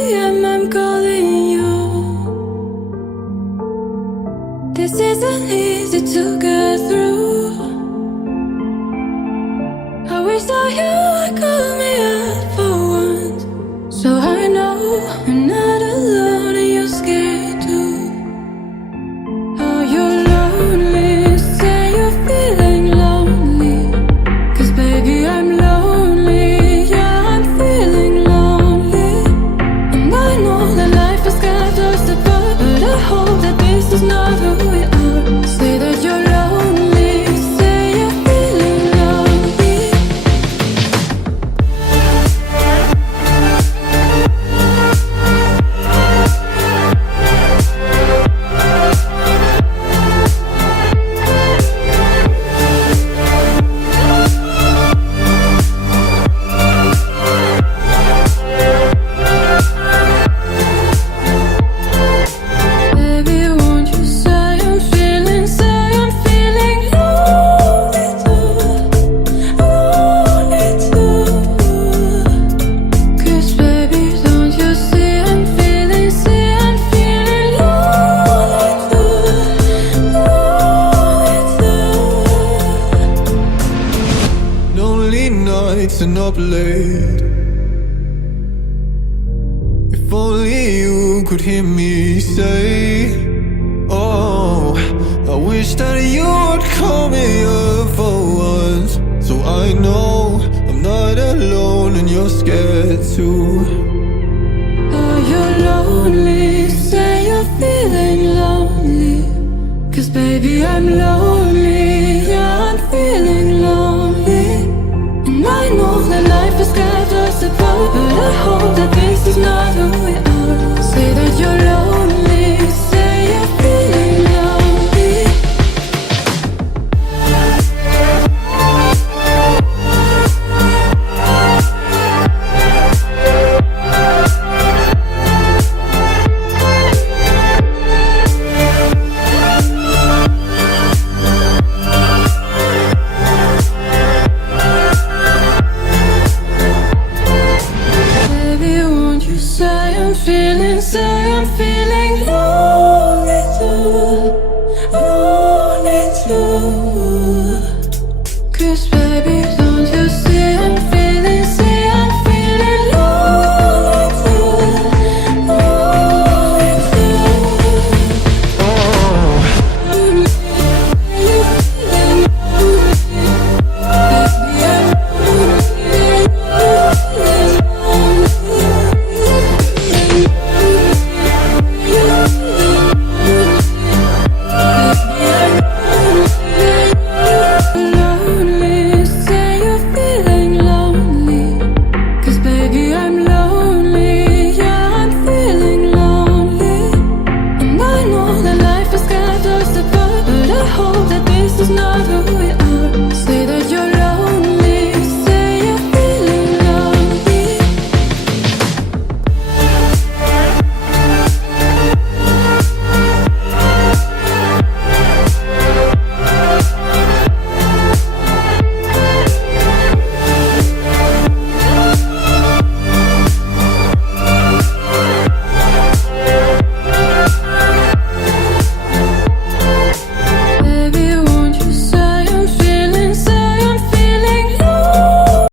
a.m. I'm calling you. This isn't easy to get through. I wish that you would call me up for once, so I know I'm not alone and you're scared too. Are you lonely? Say you're feeling lonely, 'cause baby I'm lonely. Yeah, I'm feeling lonely. And I know that life has kept us apart, but I hope that this is not who we are. Say that you're lonely. Say you're feeling lonely. Baby, won't you say I'm feeling lonely too, lonely too. 'Cause baby, don't you see I'm feeling lonely too, lonely too. Lonely nights and up late. If only you could hear me say, oh, I wish that you would call me up for once, so I know I'm not alone and you're scared too. Are you lonely? Say you're feeling lonely, 'cause baby I'm lonely. Yeah, I'm feeling lonely. And I know that life has kept us apart, but I hope that this is not who we are. Say that you're lonely. Say you're feeling lonely. Baby, won't you say I'm feeling